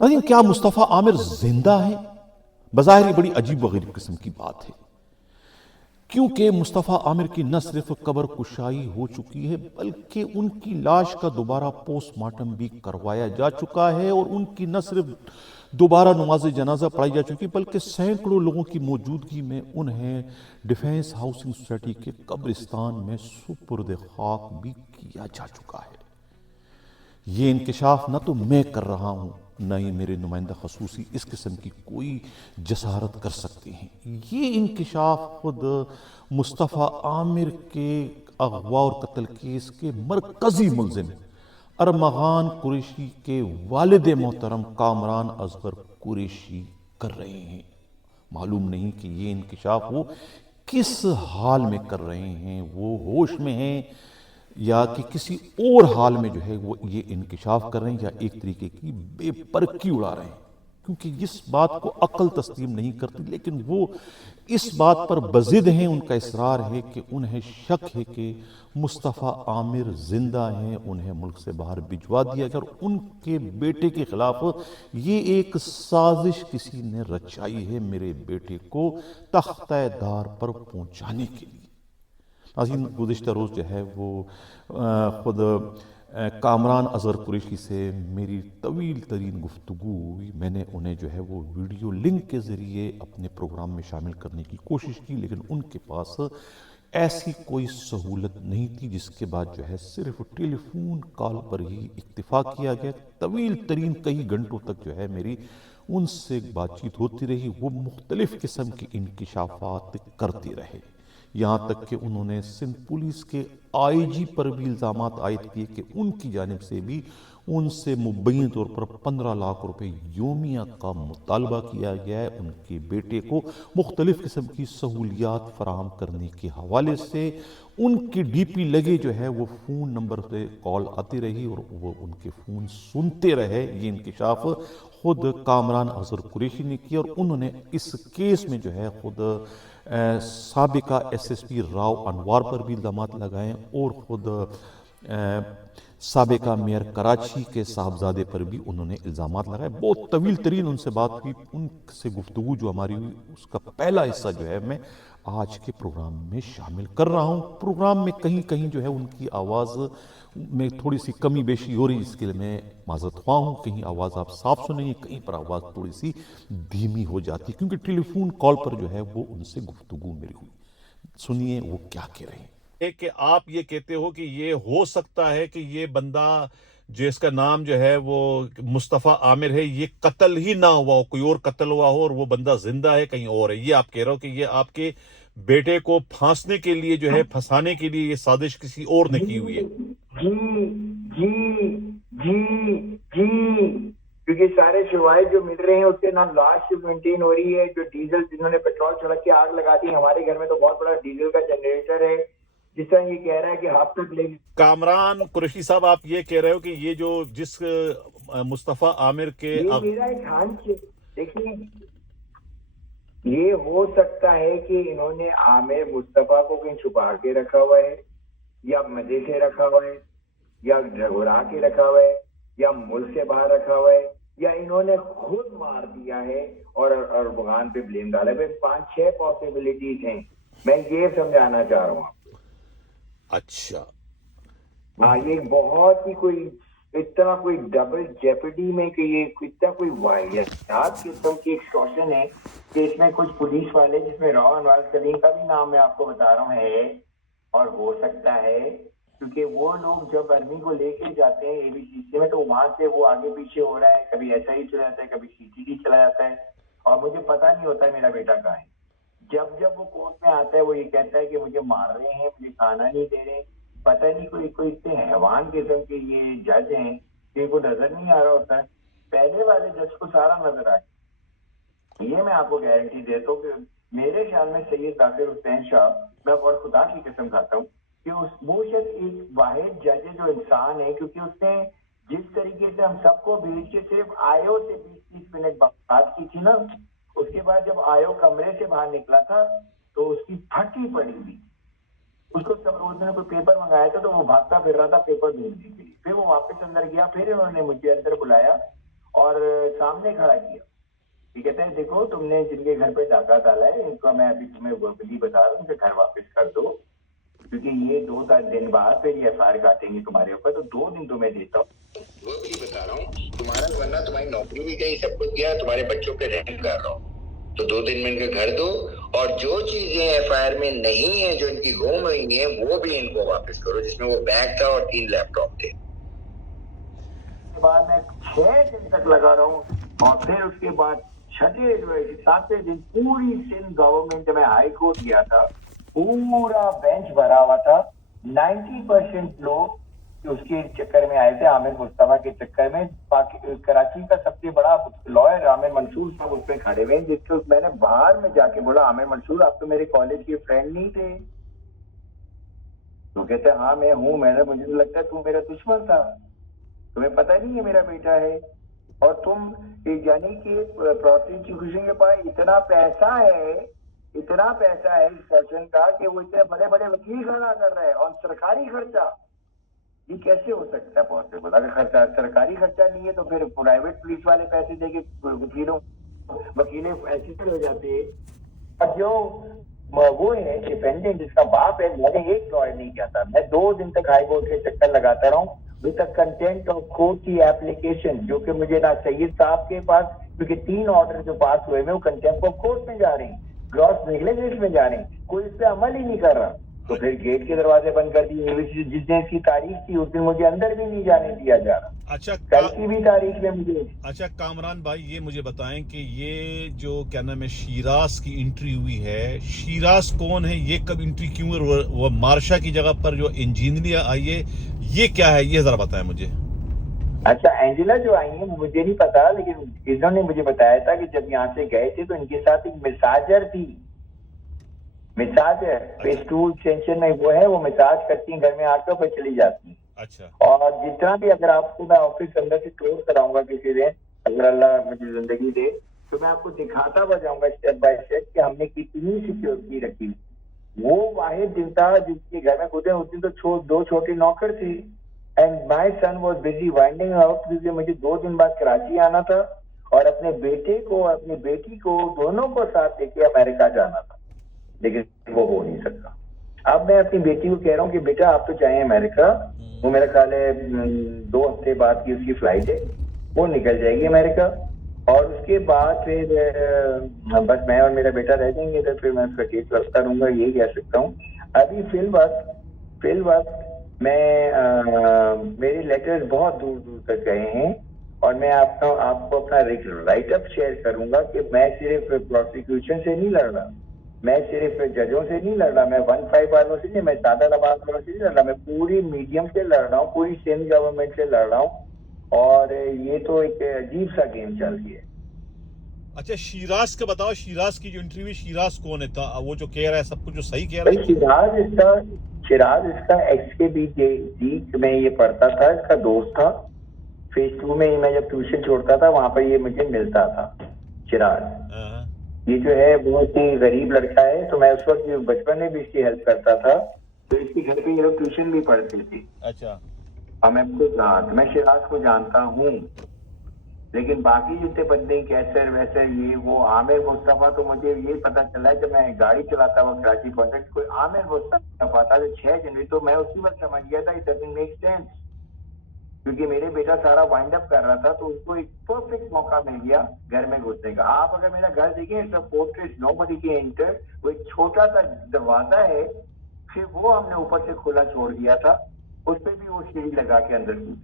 लेकिन क्या मुस्तफ़ा आमिर जिंदा है? बज़ाहिर ये बड़ी अजीब व गरीब किस्म की बात है, क्योंकि मुस्तफ़ा आमिर की न सिर्फ कब्र कुशाई हो चुकी है, बल्कि उनकी लाश का दोबारा पोस्टमार्टम भी करवाया जा चुका है, और उनकी न सिर्फ दोबारा नमाज जनाजा पढ़ाई जा चुकी, बल्कि सैकड़ों लोगों की मौजूदगी में उन्हें डिफेंस हाउसिंग सोसाइटी के कब्रिस्तान में सुपुर्द खाक भी किया जा चुका है। ये इंकशाफ न तो मैं कर रहा हूँ, न ही मेरे नुमाइंदा खसूसी इस किस्म की कोई जसारत कर सकते हैं। ये इंकशाफ खुद मुस्तफ़ा आमिर के अगवा और कत्ल केस के मरकजी मुलजिम अरमगान कुरैशी के वालिद मोहतरम कामरान असगर कुरैशी कर रहे हैं। मालूम नहीं कि ये इंकशाफ वो किस हाल में कर रहे हैं, वो होश में हैं या कि किसी और हाल में जो है वो ये इंकशाफ कर रहे हैं, या एक तरीके की बेपरखी उड़ा रहे हैं, क्योंकि इस बात को अक्ल तस्लीम नहीं करती। लेकिन वो इस बात पर बजिद हैं, उनका इसरार है कि उन्हें शक है कि मुस्तफ़ा आमिर जिंदा हैं, उन्हें मुल्क से बाहर भिजवा दिया गया, और उनके बेटे के खिलाफ ये एक साजिश किसी ने रचाई है मेरे बेटे को तख्ते दार पर पहुंचाने के लिए। नाज़रीन, गुज़िश्ता रोज़ जो है वो ख़ुद कामरान असगर कुरैशी से मेरी तवील तरीन गुफ्तगू हुई। मैंने उन्हें जो है वो वीडियो लिंक के ज़रिए अपने प्रोग्राम में शामिल करने की कोशिश की, लेकिन उनके पास ऐसी कोई सहूलत नहीं थी, जिसके बाद जो है सिर्फ टेलीफोन कॉल पर ही इक्तिफ़ा किया गया। तवील तरीन कई घंटों तक जो है मेरी उनसे बातचीत होती रही। वो मुख्तलिफ़ किस्म के इंकिशाफात करते रहे, यहाँ तक कि उन्होंने सिंध पुलिस के आईजी पर भी इल्ज़ामात आयद किए कि उनकी जानिब से भी उनसे मुबैन तौर पर 15 लाख रुपए योमिया का मुतालबा किया गया है, उनके बेटे को मुख्तलिफ किस्म की सहूलियात फराहम करने के हवाले से। उनकी डीपी लगे जो है वो फ़ोन नंबर से कॉल आती रही और वो उनके फ़ोन सुनते रहे। ये इंकशाफ खुद कामरान असगर कुरैशी ने किया, और उन्होंने इस केस में जो है खुद साबिका एसएसपी राव अनवार पर भी इल्ज़ामात लगाए, और ख़ुद साबिका मेयर कराची के साहबजादे पर भी उन्होंने इल्ज़ामात लगाए। बहुत तवील तरीन उनसे बात हुई, उनसे गुफ्तगू जो हमारी हुई उसका पहला हिस्सा जो है मैं आज के प्रोग्राम में शामिल कर रहा हूँ। प्रोग्राम में कहीं कहीं जो है उनकी आवाज़ में थोड़ी सी कमी बेशी हो रही, जिसके लिए मैं माज़रत ख्वाह हूँ। कहीं आवाज़ आप साफ सुनेंगे, कहीं पर आवाज़ थोड़ी सी धीमी हो जाती, क्योंकि टेलीफोन कॉल पर जो है वो उनसे गुफ्तगू मेरी हुई। सुनिए वो क्या कह रहे हैं। कि आप ये कहते हो कि ये हो सकता है कि ये बंदा जिसका नाम जो है वो मुस्तफ़ा आमिर है, ये कत्ल ही ना हुआ हो, कोई और कत्ल हुआ हो, और वो बंदा जिंदा है कहीं और है। ये आप कह रहे हो कि ये आपके बेटे को फांसने के लिए जो है, फंसाने के लिए ये साजिश किसी और ने की हुई है। जी जी जी जी, क्योंकि सारे शवाहिद जो मिल रहे हैं उसके ना लाश मेंटेन हो रही है। जो डीजल जिन्होंने पेट्रोल छिड़क के आग लगा दी, हमारे घर में तो बहुत बड़ा डीजल का जनरेटर है। जिस तरह ये कह रहा है कि हाफ तक ले। कामरान कुरैशी साहब, आप ये कह रहे हो कि ये जो जिस मुस्तफ़ा आमिर के ये मेरा एक हांच है। देखिए, ये हो सकता है कि इन्होंने आमिर मुस्तफा को कहीं छुपा के रखा हुआ है, या मजे से रखा हुआ है, या झगड़ा के रखा हुआ है, या मुल्क से बाहर रखा हुआ है, या इन्होंने खुद मार दिया है और अरबगान पे ब्लेम डाला है। 5-6 पॉसिबिलिटीज हैं, मैं ये समझाना चाह रहा हूँ आपको। अच्छा, हाँ, ये बहुत ही कोई इतना कोई डबल जेपडी में कि ये इतना कोई वाहियात किस्म की एक्सटॉर्शन है कि इसमें कुछ पुलिस वाले, जिसमें रॉ अनवार सलीम का भी नाम मैं आपको बता रहा हूँ है, और हो सकता है क्योंकि वो लोग जब आदमी को लेके जाते हैं एबीसीसी में, तो वहां से वो आगे पीछे हो रहा है, कभी ऐसा ही चला जाता है, कभी सीटीडी चला जाता है, और मुझे पता नहीं होता है मेरा बेटा कहाँ है। जब जब वो कोर्ट में आता है वो ये कहता है कि मुझे मार रहे हैं, मुझे खाना नहीं दे रहे। पता नहीं कोई कोई इतने हैवान किस्म के ये जज हैं कि इनको नजर नहीं आ रहा होता है। पहले वाले जज को सारा नजर आए, ये मैं आपको गारंटी देता हूँ कि मेरे ख्याल में सैयद जाकिर हुसैन शाह, मैं और खुदा की कसम खाता हूँ कि वो शायद एक वाहिद जज है जो इंसान है, क्योंकि उसने जिस तरीके से हम सबको भेज के सिर्फ आयो से 20-30 मिनट बात की थी ना, उसके बाद जब आयो कमरे से बाहर निकला था तो उसकी फटी पड़ी हुई। उसको सब उसने कोई पेपर मंगाया था तो वो भागता फिर रहा था पेपर ढूंढने के लिए। फिर वो वापस अंदर गया, फिर उन्होंने मुझे अंदर बुलाया और सामने सामने खड़ा किया। ये कहते हैं देखो तुमने जिनके घर पे डाका डाला है इनको मैं अभी तुम्हें वर्बली बता रहा हूँ, उनके घर वापस कर दो, क्योंकि ये 2 दिन बाद फिर FIR काटेंगे तुम्हारे ऊपर, तो 2 दिन तुम्हें देता हूँ, वर्बली बता रहा हूँ तुम्हारा, वरना तुम्हारी नौकरी भी गई, सब कुछ गया, तुम्हारे बच्चों पे रहम कर रहा हूँ, तो 2 दिन में इनके घर दो, और जो चीजें FIR में नहीं है जो इनकी गुम हुई है वो भी इनको वापस करो, जिसमें वो बैग था और 3 लैपटॉप थे। बाद मैं 6 दिन तक लगा रहा हूँ, और फिर उसके बाद 7वें दिन पूरी सिंध गवर्नमेंट में हाई कोर्ट गया था, पूरा बेंच भरा हुआ था, 90% लोग उसके चक्कर में आए थे, आमिर मुस्तफा के चक्कर में। कराची का सबसे बड़ा लॉयर आमिर मंसूर साहब उसमें खड़े हुए, जिसको मैंने बाहर में जाके बोला आमिर मंसूर आप तो मेरे कॉलेज के फ्रेंड नहीं थे, तो कहते हाँ मैं हूँ, मुझे तो लगता है तू मेरा दुश्मन था, तुम्हें पता नहीं है मेरा बेटा है, और तुम यानी कि प्रोसिक्यूशन के पास इतना पैसा है इस सेशन का कि वो इतने बड़े बड़े वकील खड़ा कर रहे हैं और सरकारी खर्चा, ये कैसे हो सकता है पॉसिबल? अगर खर्चा सरकारी खर्चा नहीं है तो फिर प्राइवेट पुलिस वाले पैसे देके वकीलें ऐसे हो जाते हैं। और जो वो है डिपेंडेंट जिसका बाप है, मैंने एक लॉयर नहीं किया था, मैं 2 दिन तक हाई कोर्ट के चक्कर लगाता रहा हूँ with the content of court की एप्लीकेशन, जो कि मुझे ना सैयद साहब के पास, क्योंकि 3 ऑर्डर जो पास हुए हैं वो कंटेम्प्ट ऑफ कोर्ट में जा रहे हैं, ग्रॉस नेग्लिजेंस में जा रहे हैं, कोई इस पे अमल ही नहीं कर रहा, तो फिर गेट के दरवाजे बंद कर दिए। जिस दिन की तारीख थी उस दिन मुझे अंदर भी नहीं जाने दिया जा रहा। अच्छा, कल की भी तारीख में मुझे। अच्छा कामरान भाई, ये मुझे बताएं कि ये जो क्या नाम है शिराज की एंट्री हुई है, शिराज कौन है, ये कब एंट्री क्यों, वो मार्शा की जगह पर जो इंजीनियर आई है, ये क्या है, ये जरा बताएं मुझे। अच्छा, एंजेला जो आई है मुझे नहीं पता, लेकिन इन्होंने मुझे बताया था कि जब यहाँ से गए थे तो इनके साथ एक मिसाजर थी, मिसाजर फेस्टूल एक्सटेंशन में वो है, वो मिसाज करती है, घर में आकर फिर चली जाती है। अच्छा। और जितना भी अगर आपको मैं ऑफिस अंदर से क्लोज कराऊंगा किसी दिन, अगर अल्लाह मुझे जिंदगी दे, तो मैं आपको दिखाता हुआ जाऊंगा स्टेप बाय स्टेप कि हमने कितनी सिक्योरिटी रखी। वो वाहिद दिन था जिसके घर में खुदे उस दिन तो 2 छोटे नौकर थे, and my son was busy winding out, क्योंकि मुझे 2 दिन बाद कराची आना था और अपने बेटे को अपनी बेटी को दोनों को साथ लेके अमेरिका जाना था, लेकिन वो हो नहीं सकता। अब मैं अपनी बेटी को कह रहा हूँ कि बेटा आप तो जाए अमेरिका, वो मेरा ख्याल है 2 हफ्ते बाद की उसकी फ्लाइट है, वो निकल जाएगी अमेरिका, और उसके बाद फिर बस मैं और मेरा बेटा रह जाएंगे, तो फिर मैं उसका केस लड़ता रहूंगा, यही कह सकता हूँ। अभी फिल वक्त मैं मेरे लेटर्स बहुत दूर दूर तक गए हैं, और मैं आपको अपना राइट अप शेयर करूंगा कि मैं सिर्फ प्रोसिक्यूशन से नहीं लड़ रहा, मैं सिर्फ जजों से नहीं लड़ रहा, मैं 1-5 वालों से नहीं, मैं सादा लबास वालों से नहीं लड़ रहा, मैं पूरी मीडियम से लड़ रहा हूँ, पूरी सिंध गवर्नमेंट से लड़ रहा हूँ, और ये तो एक अजीब सा गेम चल रही है। अच्छा, शिराज का बताओ, शिराज की जो इंटरव्यू, शिराज कौन है था, वो जो कह रहा है सब कुछ जो सही कह रहा है? शिराज इसका XKBG में ये पढ़ता था, इसका दोस्त था, फेज 2 में मैं जब ट्यूशन छोड़ता था वहां पर ये मुझे मिलता था शिराज। ये जो है बहुत ही गरीब लड़का है, तो मैं उस वक्त बचपन में भी इसकी हेल्प करता था, तो इसके घर पे ये लोग ट्यूशन भी पढ़ती थी। अच्छा। और मैं शिराज को जानता हूँ, लेकिन बाकी जितने बंदे कैसर वैसर ये वो आमिर मुस्तफा, तो मुझे ये पता चला जब मैं गाड़ी चलाता हुआ कराची पहुंचा, कोई आमिर मुस्तफा था जो 6 जनवरी, तो मैं उसी वक्त समझ गया था इट डजंट मेक सेंस, क्योंकि मेरे बेटा सारा वाइंड अप कर रहा था, तो उसको एक परफेक्ट मौका मिल गया घर में घुसने का। आप अगर मेरा घर देखें, it's a fortress, nobody can enter, वो एक छोटा सा दरवाजा है, फिर वो हमने ऊपर से खुला छोड़ दिया था, उस पर भी वो सीढ़ी लगा के अंदर थी।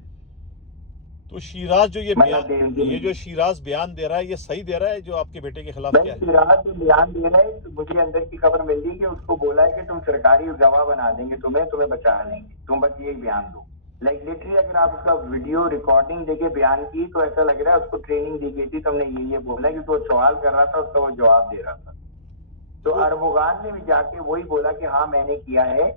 तो शिराज जो ये जो शिराज बयान दे रहा है, ये सही दे रहा है जो आपके बेटे के खिलाफ? क्या है शिराज जो बयान दे रहा है, तो मुझे अंदर की खबर मिल रही है कि उसको बोला है कि तुम सरकारी गवाह बना देंगे, तुम्हें बचा लेंगे, तुम बस ये बयान दो। लाइक लिटरली अगर आप उसका वीडियो रिकॉर्डिंग देके बयान की, तो ऐसा लग रहा है उसको ट्रेनिंग दी गई थी, तुमने ये बोला कि वो सवाल कर रहा था, उसका वो जवाब दे रहा था। तो अरबोगान ने भी जाके वही बोला कि हाँ मैंने किया है,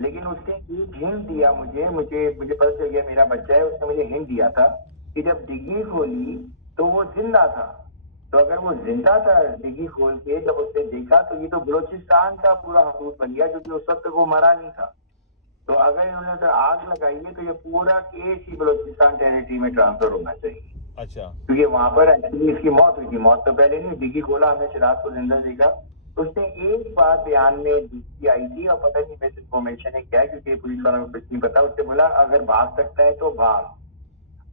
लेकिन उसने एक हिंट दिया मुझे पता चल गया मेरा बच्चा है, उसने मुझे हिंट दिया था कि जब डिग्गी खोली तो वो जिंदा था, तो अगर वो जिंदा था डिग्गी खोल के जब उसने देखा, तो ये तो बलोचिस्तान का पूरा हदूद बन गया, क्योंकि उस वक्त वो मरा नहीं था। तो अगर इन्होंने आग लगाई है तो ये पूरा केस ही बलोचिस्तान टेरिटरी में ट्रांसफर होना चाहिए। अच्छा। क्योंकि वहां पर एक्चुअली इसकी मौत हुई थी। मौत तो पहले नहीं, डिग्गी खोला, हमने चिराग को जिंदा देखा। उसने एक बार बयान में डिग्गी आई थी, और पता नहीं मिस इन्फॉर्मेशन है क्या है, क्योंकि पुलिस वालों को कुछ नहीं पता। उसने बोला अगर भाग सकता है तो भाग।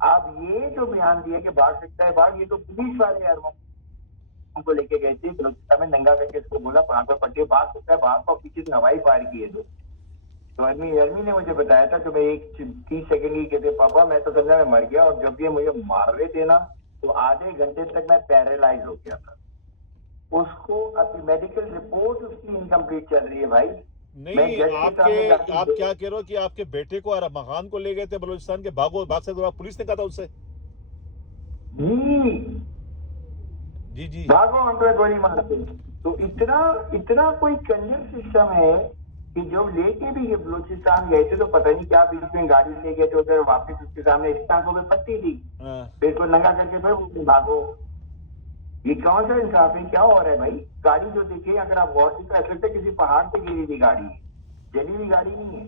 अब ये जो बयान दिया कि भाग सकता है भाग, ये तो पुलिस वाले यार को लेके गए थे बलूचिस्तान में, नंगा करके इसको बोला वहां पर पट्टे भाग सकता है भाग, और पीछे से हवाई फायर किए थे। तो अर्मी ने मुझे बताया था कि मैं एक 30 सेकंड की कहते पापा मैं तो समझा मैं मर गया, और जब ये मुझे मार रहे थे ना तो आधे घंटे तक मैं पैरालाइज हो गया था। उसको अभी मेडिकल रिपोर्ट उसकी इनकम्प्लीट चल रही है भाई। मैं नहीं, जज के सामने जाकर आप क्या कह रहे हो कि आपके बेटे को अरमगान को ले गए थे बलूचिस्तान के, भागो भाग सकते हो, पुलिस ने कहा था उससे? जी जी जी। भागो हम तो गोली मारते। तो इतना इतना कोई कंजर सिस्टम है कि जो लेके भी ये बलूचिस्तान गए थे तो पता नहीं क्या बीच में गाड़ी ले गए थे, उधर वापस उसके सामने टांगों में पट्टी दी, हाँ। फिर को नंगा करके फिर उसमें भागो। ये कौन सा इंसाफ है, क्या हो रहा है भाई? गाड़ी जो देखिए अगर आप गौर से तो ऐसा लगता है किसी पहाड़ से गिरी हुई गाड़ी है, जली हुई गाड़ी नहीं है,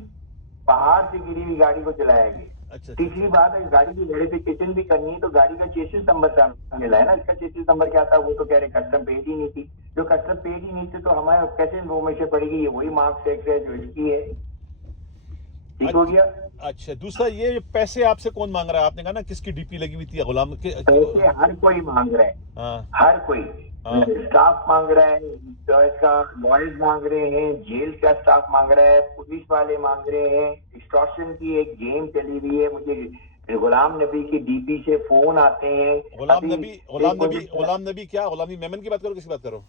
पहाड़ से गिरी हुई गाड़ी को चलाया गया। अच्छा तीसरी बात है, गाड़ी की वेरिफिकेशन भी करनी है तो गाड़ी का चेसिस नंबर सामने मिला है ना, इसका चेसिस नंबर क्या था वो तो कह रहे कस्टम पेज ही नहीं थी। जो कस्टम पेज ही नहीं थी तो हमारे कैसे इन्फॉर्मेशन पड़ेगी ये वही मार्क्स टैक्स है जो इसकी है। ठीक हो गया। अच्छा, दूसरा ये पैसे आपसे कौन मांग रहा है? आपने कहा ना किसकी डीपी लगी हुई थी गुलाम के, पैसे हर कोई मांग रहा है, हाँ हर कोई। हाँ। स्टाफ मांग रहा है, इसका लॉयर्स मांग रहे हैं, जेल का स्टाफ मांग रहा है, पुलिस वाले मांग रहे हैं। एक्सटॉर्शन की एक गेम चली हुई है। मुझे गुलाम नबी की डीपी से फोन आते हैं। गुलाम नबी क्या, गुलाम नबी मेमन की बात करो, किसकी बात करो?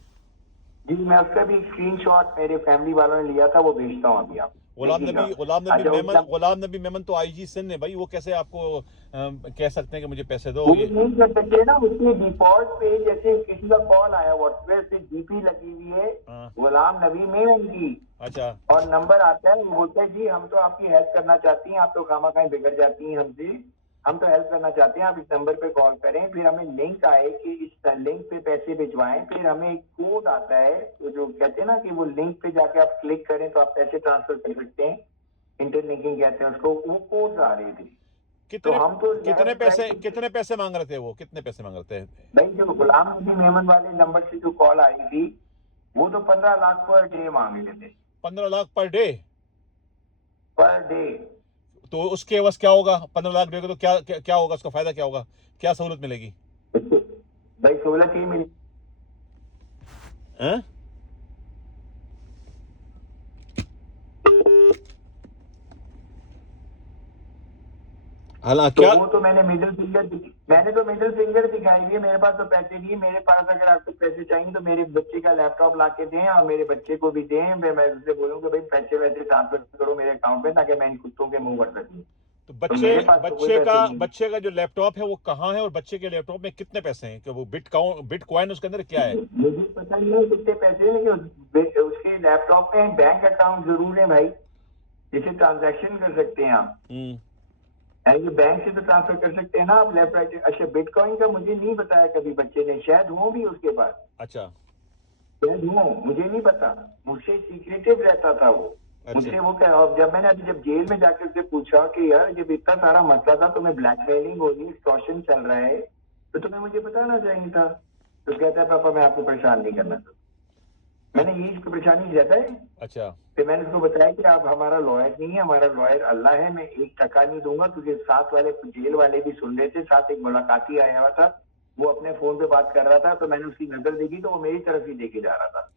जी मैं उसका भी स्क्रीनशॉट मेरे फैमिली वालों ने लिया था, वो भेजता हूँ अभी आप देखिएगा। अच्छा, गुलाम नबी मेमन तो आईजी सिंध है भाई, वो कैसे आपको कह सकते हैं कि मुझे पैसे दो? वो ये नहीं कर सकते ना, उसके डिफॉल्ट पे जैसे किसी का कॉल आया व्हाट्सएप से, डीपी लगी हुई है हाँ। गुलाम नबी मेमन की, अच्छा और नंबर आता है, वो बोलता है जी हम तो आपकी हेल्प करना चाहती हैं, आप तो खामा खाई बिगड़ जाती हैं हमसे, हम तो हेल्प करना चाहते हैं, आप इस नंबर पे कॉल करें। फिर हमें लिंक आए कि इस लिंक पे पैसे भिजवाएं, फिर हमें एक कोड आता है तो जो कहते हैं ना कि वो लिंक पे जाके आप क्लिक करें तो आप पैसे ट्रांसफर कर सकते हैं, इंटरलिंकिंग कहते हैं उसको। वो कोड आ रहे थे तो हम तो कितने पैसे मांग रहे थे? वो कितने पैसे मांग रहे थे? भाई जो गुलाम नबी मेमन वाले नंबर से जो कॉल आई थी वो तो 15 लाख पर डे मांग रहे थे। 15 lakh per day? Per day. तो उसके बस क्या होगा? 15 लाख देगा तो क्या क्या, क्या होगा? उसका फायदा क्या होगा? क्या सहूलत मिलेगी? भाई सहूलत ही मिली। हैं? तो वो तो मैंने मिडिल फिंगर दिखाई हुई है। मेरे पास तो पैसे नहीं है। मेरे पास अगर आपको पैसे चाहिए तो मेरे बच्चे का लैपटॉप ला के दें और मेरे बच्चे को भी दें। मैं उससे बोलूँ कि भाई पैसे वैसे ट्रांसफर करो मेरे अकाउंट में ताकि मैं इन कुत्तों के मुंह भर सकूँ। तो मेरे पास तो कोई पैसे नहीं है। बच्चे का जो लैपटॉप है वो कहाँ है, और बच्चे के लैपटॉप में कितने पैसे हैं? कि वो बिटकॉइन उसके अंदर क्या है? मुझे पता नहीं है कितने पैसे, लेकिन उसके लैपटॉप में बैंक अकाउंट जरूर है भाई, जिसे ट्रांजैक्शन कर सकते हैं आप। ये बैंक से तो ट्रांसफर कर सकते हैं ना आप लेफ्ट राइट। अच्छा बिटकॉइन का मुझे नहीं बताया कभी बच्चे ने, शायद हो भी उसके पास। अच्छा शायद हो, मुझे नहीं पता, मुझसे सीक्रेटिव रहता था वो। मुझसे वो कह, और जब मैंने अभी जब जेल में जाकर उससे पूछा कि यार जब इतना सारा मसला था, तुम्हें ब्लैकमेलिंग हो रही है, एक्सटॉर्शन चल रहा है, तो तुम्हें मुझे बताना चाहिए था। तो कहता है पापा मैं आपको परेशान नहीं करना चाहता। मैंने ये इसको परेशानी ज्यादा है। अच्छा। फिर मैंने उसको बताया कि आप हमारा लॉयर नहीं है, हमारा लॉयर अल्लाह है, मैं 1 टका नहीं दूंगा। क्योंकि साथ वाले जेल वाले भी सुन रहे थे, साथ एक मुलाकाती आया हुआ था, वो अपने फोन पे बात कर रहा था, तो मैंने उसकी नजर देखी तो वो मेरी तरफ ही देखे जा रहा था।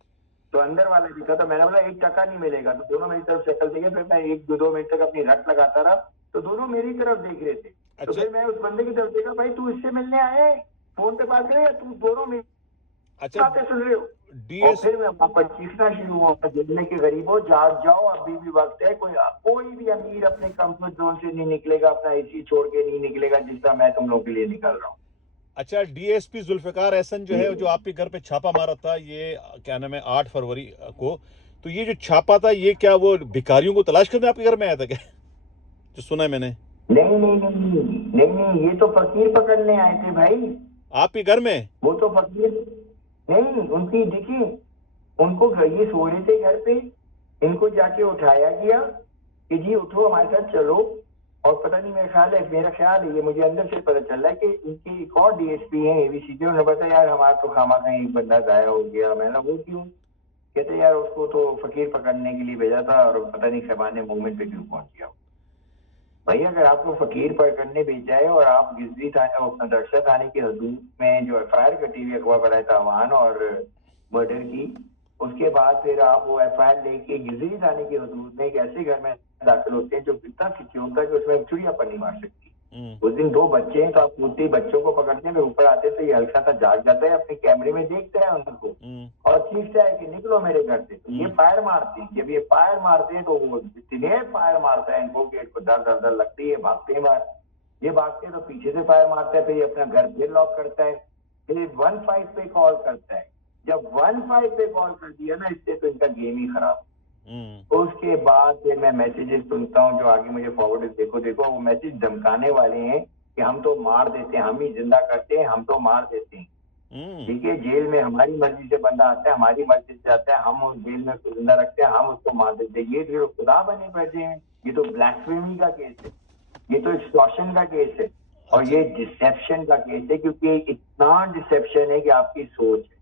तो अंदर वाला भी था, तो मैंने बोला 1 टका नहीं मिलेगा। तो दोनों मेरी तरफ शक्ल देखे। फिर मैं 1-2 मिनट तक अपनी रट लगाता रहा, तो दोनों मेरी तरफ देख रहे थे। तो फिर मैं उस बंदे की तरफ देखा, भाई तू इससे मिलने आए, फोन पे बात करे, तू दोनों मेरी बातें सुन रहे हो। और फिर मैं वहां पर चीखना शुरू हुआ, जितने के गरीबों जाग जाओ, अभी भी वक्त है। कोई भी अमीर अपने कंफर्ट जोन से नहीं निकलेगा, अपना एसी छोड़ के नहीं निकलेगा, जिसका मैं तुम लोगों के लिए निकल रहा हूँ। अच्छा, डीएसपी जुल्फिकार एहसन जो है, जो आपके घर पे छापा मारा था, ये क्या नाम है, 8 फरवरी को, तो ये जो छापा था ये क्या वो भिखारियों को तलाश करने आपके घर में आया था क्या? जो सुना है मैंने। नहीं, ये तो फकीर पकड़ने आए थे भाई आपके घर में। वो तो फकीर नहीं, उनकी देखिए, उनको ये सो रहे थे घर पे, इनको जाके उठाया गया कि जी उठो हमारे साथ चलो। और पता नहीं, मेरा ख्याल है, ये मुझे अंदर से पता चल रहा है कि इनकी एक और डीएसपी है एबीसीडी, उन्होंने बताया यार हमारा तो खामा कहीं एक बंदा गायब हो गया। मैंने वो क्यों? कहते यार उसको तो फकीर पकड़ने के लिए भेजा था और पता नहीं खैबाने मूवमेंट पे क्यों पहुंच गया। भाई अगर आपको फकीर पकड़ने भेजा है और आप गिजरी थाने दरसा थाने की हदूद में जो एफआईआर कटी हुई अगवा बराए तावान और मर्डर की, उसके बाद फिर आप वो एफआईआर लेके गिजरी थाने की हदूद में एक ऐसे घर में दाखिल होते हैं जो इतना सिक्योर था कि उसमें चुड़िया पर नहीं मार सकती। उस दिन 2 बच्चे हैं तो आप पूछते ही बच्चों को पकड़ते हैं, फिर ऊपर आते तो ये हल्का सा जाग जाता है, अपने कैमरे में देखता है उनको और चीखता है कि निकलो मेरे घर से। तो ये फायर मारते हैं, जब ये फायर मारते हैं तो वो इतने फायर मारता है इनको गेट को दर दर दर लगती है, भागते हैं बाहर। ये भागते हैं तो पीछे से फायर मारता है, फिर ये अपना घर फिर लॉक करता है, फिर 15 पे कॉल करता है। जब 15 पे कॉल कर दिया ना इससे, तो इनका गेम ही खराब। उसके बाद फिर मैं मैसेजेस सुनता हूँ जो आगे मुझे फॉरवर्ड, देखो वो मैसेज धमकाने वाले हैं कि हम तो मार देते हैं, हम ही जिंदा करते हैं, हम तो मार देते हैं। ठीक है, जेल में हमारी मर्जी से बंदा आता है, हमारी मर्जी से आता है, हम उस जेल में उसको जिंदा रखते हैं, हम उसको मार देते हैं। ये जो खुदा बने बैठे हैं, ये तो ब्लैस्फेमी का केस है, ये तो एक्सटॉर्शन का केस है और ये डिसेप्शन का केस है, क्योंकि इतना डिसेप्शन है कि आपकी सोच है।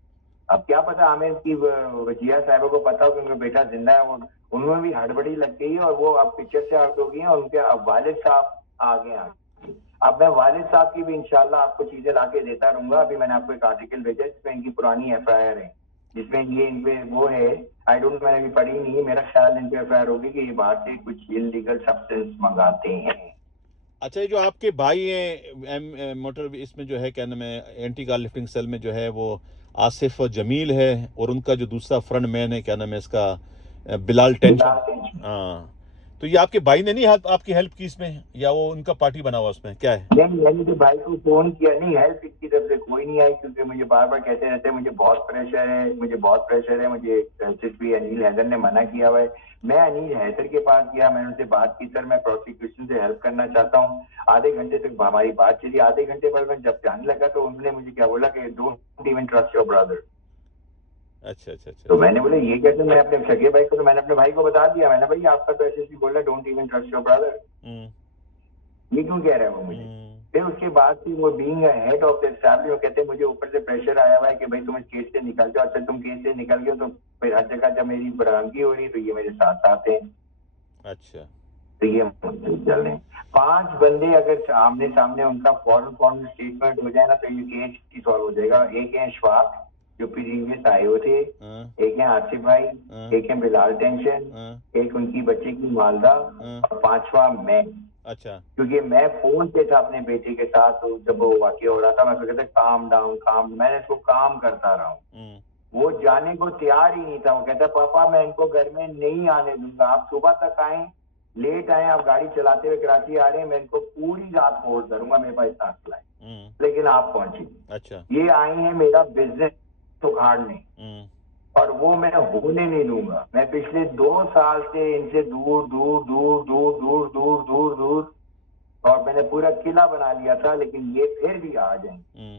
अब क्या पता आमिर की वजिया साहिबा को पता हो कि उनका बेटा जिंदा है, उनमें भी हड़बड़ी लग गई है और वो अब पिक्चर से आउट हो गई है और उनके अब वालिद साहब आगे आ गए। अब मैं वालिद साहब की भी इंशाल्लाह आपको चीजें लाके देता रहूंगा। अभी मैंने आपको एक आर्टिकल भेजा जिसमें इनकी पुरानी एफआईआर है, जिसमें ये इन पे वो है, आई डोंट, मैंने अभी पढ़ी नहीं है, मेरा ख्याल इन पे एफआईआर होगी कि ये बाहर से कुछ इलीगल सब्सटेंस मंगाते हैं। अच्छा, ये जो आपके भाई हैं मोटर इसमें जो है क्या नाम है एंटी कार लिफ्टिंग सेल में जो है वो आसिफ जमील है, और उनका जो दूसरा फ्रंट मैन है क्या नाम है इसका बिलाल टेंशन। हाँ, तो ये आपके भाई ने नहीं आपकी हेल्प की इसमें, या वो उनका पार्टी बना हुआ उसमें क्या है? नहीं, मैंने तो भाई को फोन किया, नहीं हेल्प इसकी तरफ से कोई नहीं आई, क्योंकि मुझे बार बार कहते रहते हैं मुझे बहुत प्रेशर है, मुझे बहुत प्रेशर है, मुझे एसएसपी अनिल हैदर ने मना किया हुआ है। मैं अनिल हैदर के पास गया, मैंने उनसे बात की, सर मैं प्रोसिक्यूशन से हेल्प करना चाहता हूँ। आधे घंटे तक हमारी बात चली, आधे घंटे बाद मैं जब जाने लगा तो उन्होंने मुझे क्या बोला कि don't even trust your brother. अच्छा अच्छा अच्छा। तो मैंने बोला ये कैसे? मैं अपने सगे भाई को, तो मैंने अपने भाई को बता दिया, मैंने भाई आपका तो एसएसपी बोल रहा है don't even trust your brother, ये क्यों कह रहा है वो मुझे? फिर उसके बाद फिर वो being head of the family, वो कहते हैं मुझे ऊपर से प्रेशर आया हुआ है कि भाई तुम इस केस से निकल जाओ। अच्छा, तुम केस से निकल गए तो फिर हर जगह जब मेरी बरामदगी हो रही है तो ये मेरे साथ आते हैं। अच्छा, तो ये चल रहे हैं 5 बंदे, अगर आमने सामने उनका फॉरन स्टेटमेंट हो जाए ना तो ये केस की सॉल्व हो जाएगा। एक है अशफाक जो प्रीवियस आए हुए थे, एक है आसिफ भाई, एक है बिलाल टेंशन, एक उनकी बच्चे की मालदा और 5वां मैं। अच्छा, क्योंकि मैं फोन पे था अपने बेटे के साथ, तो जब वो वाकया हो रहा था मैं उसको कहता काम डाउन काम, मैंने इसको काम करता रहा हूँ। वो जाने को तैयार ही नहीं था, वो कहता पापा मैं इनको घर में नहीं आने दूंगा, आप सुबह तक आए, लेट आए, आप गाड़ी चलाते हुए कराची आ रहे हैं, मैं इनको पूरी रात होल्ड करूंगा, मेरे पास इतना चलाए, लेकिन आप पहुंची। अच्छा, ये आई है मेरा बिजनेस उखाड़ने और वो मैं होने नहीं दूंगा। मैं पिछले 2 साल से इनसे दूर दूर दूर दूर दूर दूर दूर दूर और मैंने पूरा किला बना लिया था, लेकिन ये फिर भी आ जाएंगे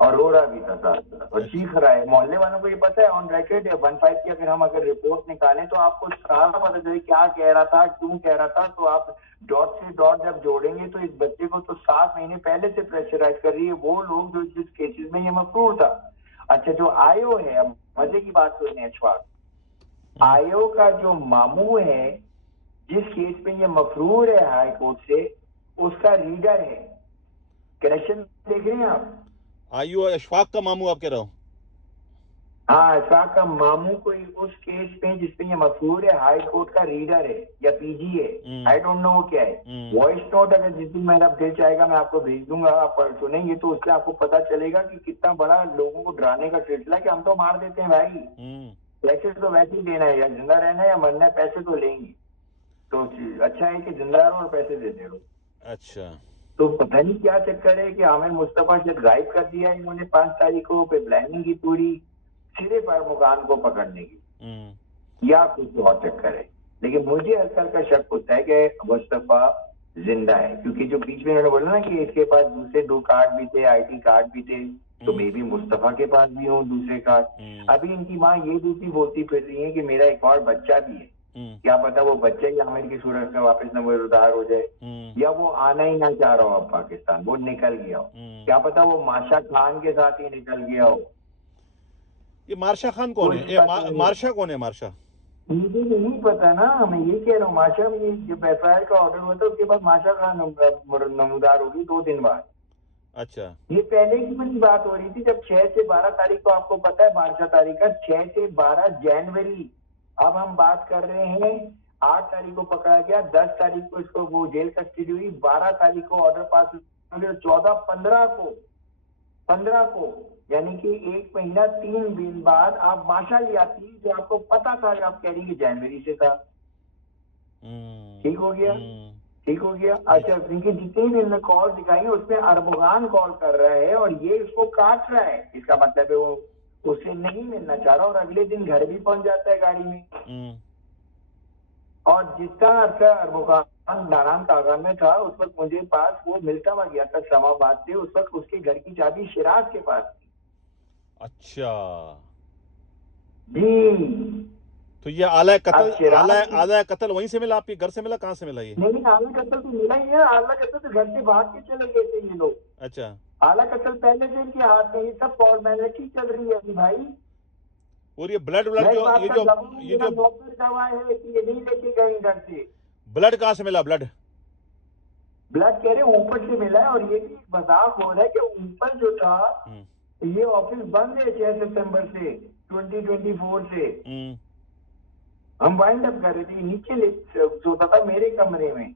और रो रहा भी था साथ और चीख रहा है। मोहल्ले वालों को ये पता है, ऑन रिकॉर्ड है 15 की, अगर हम रिपोर्ट निकालें तो आपको सारा पता चले क्या कह रहा था, क्यों कह रहा था। तो आप डॉट से डॉट जब जोड़ेंगे तो इस बच्चे को तो 7 महीने पहले से प्रेशराइज कर रही है वो लोग जो जिस केसेस में ये मफरूर था। अच्छा, जो आयो है, अब मजे की बात सुनिए अशफाक, आयो का जो मामू है जिस केस में ये मफरूर है हाई कोर्ट से, उसका रीडर है। कनेक्शन देख रहे हैं आप? आयु अशफाक का मामू आप कह रहा हो? हाँ, अशफाक का मामू कोई उस केस में जिसमें ये मफरूर है हाई कोर्ट का रीडर है या पीजी है, आई डोंट नो वो क्या है। वॉइस नोट अगर जिस दिन मेरा दिल चाहेगा मैं आपको भेज दूंगा, आप सुनेंगे तो उससे आपको पता चलेगा कि कितना बड़ा लोगों को डराने का सिलसिला कि हम तो मार देते हैं भाई, पैसे तो वैसे ही देना है, या जिंदा रहना है या मरना है, पैसे तो लेंगे। तो अच्छा है कि जिंदा रहो और पैसे देते रहो। अच्छा, तो पता नहीं क्या चक्कर है कि आमिर मुस्तफा जब गायब कर दिया इन्होंने 5 तारीख को पे प्लानिंग की पूरी, सिर्फ अरमुगान को पकड़ने की, या कुछ और चक्कर है। लेकिन मुझे हल्का हल्का शक होता है कि मुस्तफा जिंदा है, क्योंकि जो बीच में उन्होंने बोला ना कि इसके पास दूसरे 2 कार्ड भी थे, आईटी कार्ड भी थे, तो मे भी मुस्तफा के पास भी हो दूसरे कार्ड। अभी इनकी माँ ये दूसरी बोलती फिर रही है कि मेरा एक और बच्चा भी है, क्या पता वो बच्चा ही आमिर की सूरत में वापस नंबरदार हो जाए, या वो आना ही ना चाह रहा हो अब पाकिस्तान, वो निकल गया हो। क्या पता वो माशा खान के साथ ही निकल गया हो। ये मार्शा खान कौन है? मार्शा कौन है? मार्शा मुझे नहीं पता ना, मैं ये कह रहा हूँ। माशा में ये जब FIR का ऑर्डर हुआ था उसके बाद माशा खान नमदार होगी 2 दिन बाद। अच्छा, ये पहले की बड़ी बात हो रही थी जब 6 से 12 तारीख को, आपको पता है 12 तारीख का, 6 से 12 जनवरी। अब हम बात कर रहे हैं 8 तारीख को पकड़ा गया, 10 तारीख को इसको वो जेल कस्टडी हुई, 12 तारीख को ऑर्डर पास हुआ, 15 को यानी कि 1 महीना 3 दिन बाद आप माशा ले आती, जो आपको पता था, आप कह रही जनवरी से था। ठीक हो गया, ठीक हो गया। अच्छा, इनकी जितनी भी इन्होंने कॉल दिखाई उसमें अरबोगान कॉल कर रहा है और ये इसको काट रहा है। इसका मतलब है वो उससे नहीं मिलना चाह रहा और अगले दिन घर भी पहुंच जाता है गाड़ी में। और जितना अर्सा अरबोगान नारायण कागा में था उस वक्त मुझे पास वो मिलता हुआ गया था इस्लामाबाद से, उस वक्त उसके घर की चाबी शिराज के पास थी। अच्छा जी, तो ये आला कत्ल वहीं से मिला, आपके घर से मिला? कहाँ से मिला ये? नहीं, आला कत्ल तो मिला ही है। आला कत्ल तो घर से भाग के चले गए थे ये लोग। अच्छा, आला कत्ल पहले से इनके हाथ में, ये सब फॉर्मेलिटी चल रही है भाई। और ये ब्लड नौकर गवाह है कि ये नहीं लेके गए घर से। ब्लड कहाँ से मिला? ब्लड कह रहे ऊपर से मिला है। और ये भी मजाक हो रहा है कि ऊपर जो था ये ऑफिस बंद है 6 सितंबर से 2024 से। हम वाइंड अप कर रहे थे, नीचे सोता था मेरे कमरे में।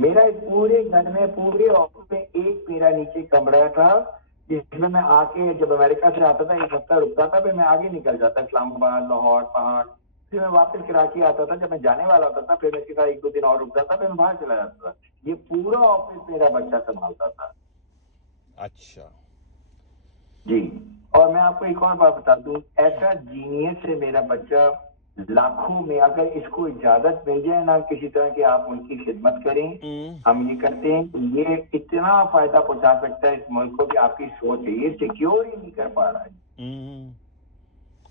मेरा पूरे घर में, पूरे ऑफिस में एक मेरा नीचे कमरा था जिसमें मैं आके जब अमेरिका से आता था 1 हफ्ता रुकता था, फिर मैं आगे निकल जाता, इस्लामाबाद, लाहौर, पहाड़, फिर मैं वापस कराची आता था। जब मैं जाने वाला होता था फिर मैं इसके साथ 1-2 दिन और रुकता था, फिर मैं बाहर चला जाता था। ये पूरा ऑफिस मेरा बच्चा संभालता था। अच्छा जी, और मैं आपको एक और बात बता दूं, ऐसा जीनियस है मेरा बच्चा, लाखों में। अगर इसको इजाजत मिल जाए ना किसी तरह की, आप उनकी खिदमत करें। हम ये करते हैं कि ये इतना फायदा पहुंचा सकता है इस मुल्क को कि आपकी सोच है, ये सिक्योर ही नहीं कर पा रहा है।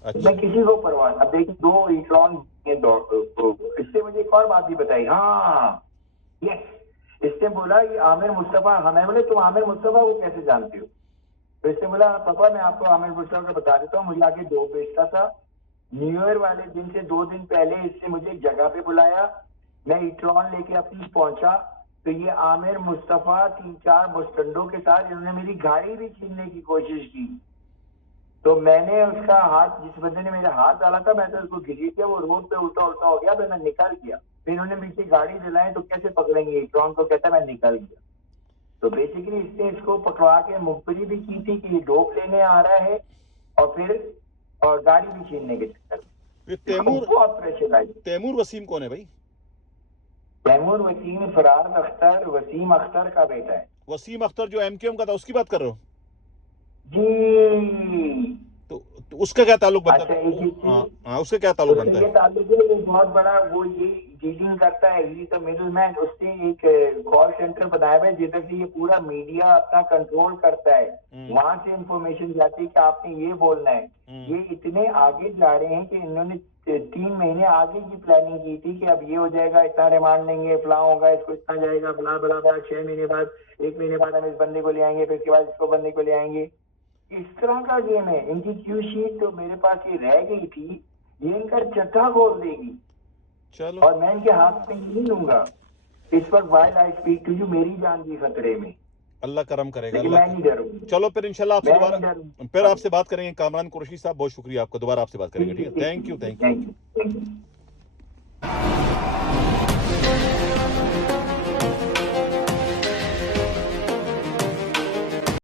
अच्छा, मैं किसी को परवाह। अब देखिए 2 इलेक्ट्रॉन, इससे मुझे एक और बात भी बताई। हाँ, यस, इससे बोला ये आमिर मुस्तफा, हमें बोले तुम आमिर मुस्तफा को कैसे जानते हो? तो इससे बोला पापा मैं आपको आमिर मुस्तफा का बता देता हूँ। मुझे आके 2 बेचता था। न्यू ईयर वाले दिन से 2 दिन पहले इससे मुझे एक जगह पे बुलाया, मैं इलेक्ट्रॉन लेके अपनी पहुंचा, तो ये आमिर मुस्तफा 3-4 मुस्टंडों के साथ इन्होंने मेरी गाड़ी भी छीनने की कोशिश की। तो मैंने उसका हाथ, जिस बंदे ने मेरा हाथ डाला था, मैं तो उसको घसीट दिया, वो रोड पे उल्टा हो गया, फिर मैं निकल गया। फिर इन्होंने मुझसे गाड़ी दिलाई, तो कैसे पकड़ेंगे इलेक्ट्रॉन को? कहता मैं निकल गया। तो बेसिकली इसने इसको पकड़ा के मुखबरी भी की थी कि ये डोप लेने आ रहा है और गाड़ी भी छीनने के चक्कर में। बहुत प्रेशर आई। तैमूर वसीम कौन है भाई? तैमूर वसीम फरार अख्तर, वसीम अख्तर का बेटा है। वसीम अख्तर जो MQM का था, उसकी बात कर रहे हो? जी, तो उसका क्या ताल्लुक बनता अच्छा, है? हाँ, उसका क्या ताल्लुक बनता है? ये ताल्लुक है, वो बहुत बड़ा, वो ये डीलिंग करता है, ही तो मिडलमैन। उसने एक कॉल सेंटर बनाया हुआ है जिधर से ये पूरा मीडिया अपना कंट्रोल करता है। वहां से इंफॉर्मेशन जाती है कि आपने ये बोलना है। ये इतने आगे जा रहे हैं कि इन्होंने 3 महीने आगे की प्लानिंग की थी कि अब ये हो जाएगा, इतना रिमांड लेंगे, फला होगा, इसको इतना जाएगा, बला बला बला, 6 महीने बाद, 1 महीने बाद हम इस बंदे को ले आएंगे, फिर इसके बाद इसको बंदे को ले आएंगे। इस तरह का गेम है। इनकी क्यू शीट तो मेरे पास ये रह गई थी, ये इनका चट्टा खोल देगी। चलो, और मैं इनके हाथ पे नहीं लूंगा इस वक्त। While I speak to you, मेरी जान भी खतरे में। अल्लाह करम करेगा। लेकिन मैं नहीं डरूंगा। चलो फिर इंशाल्लाह आपसे दोबारा फिर आपसे बात करेंगे। कामरान कुरैशी साहब, बहुत शुक्रिया आपका, दोबारा आपसे बात करेंगे। ठीक है, थैंक यू।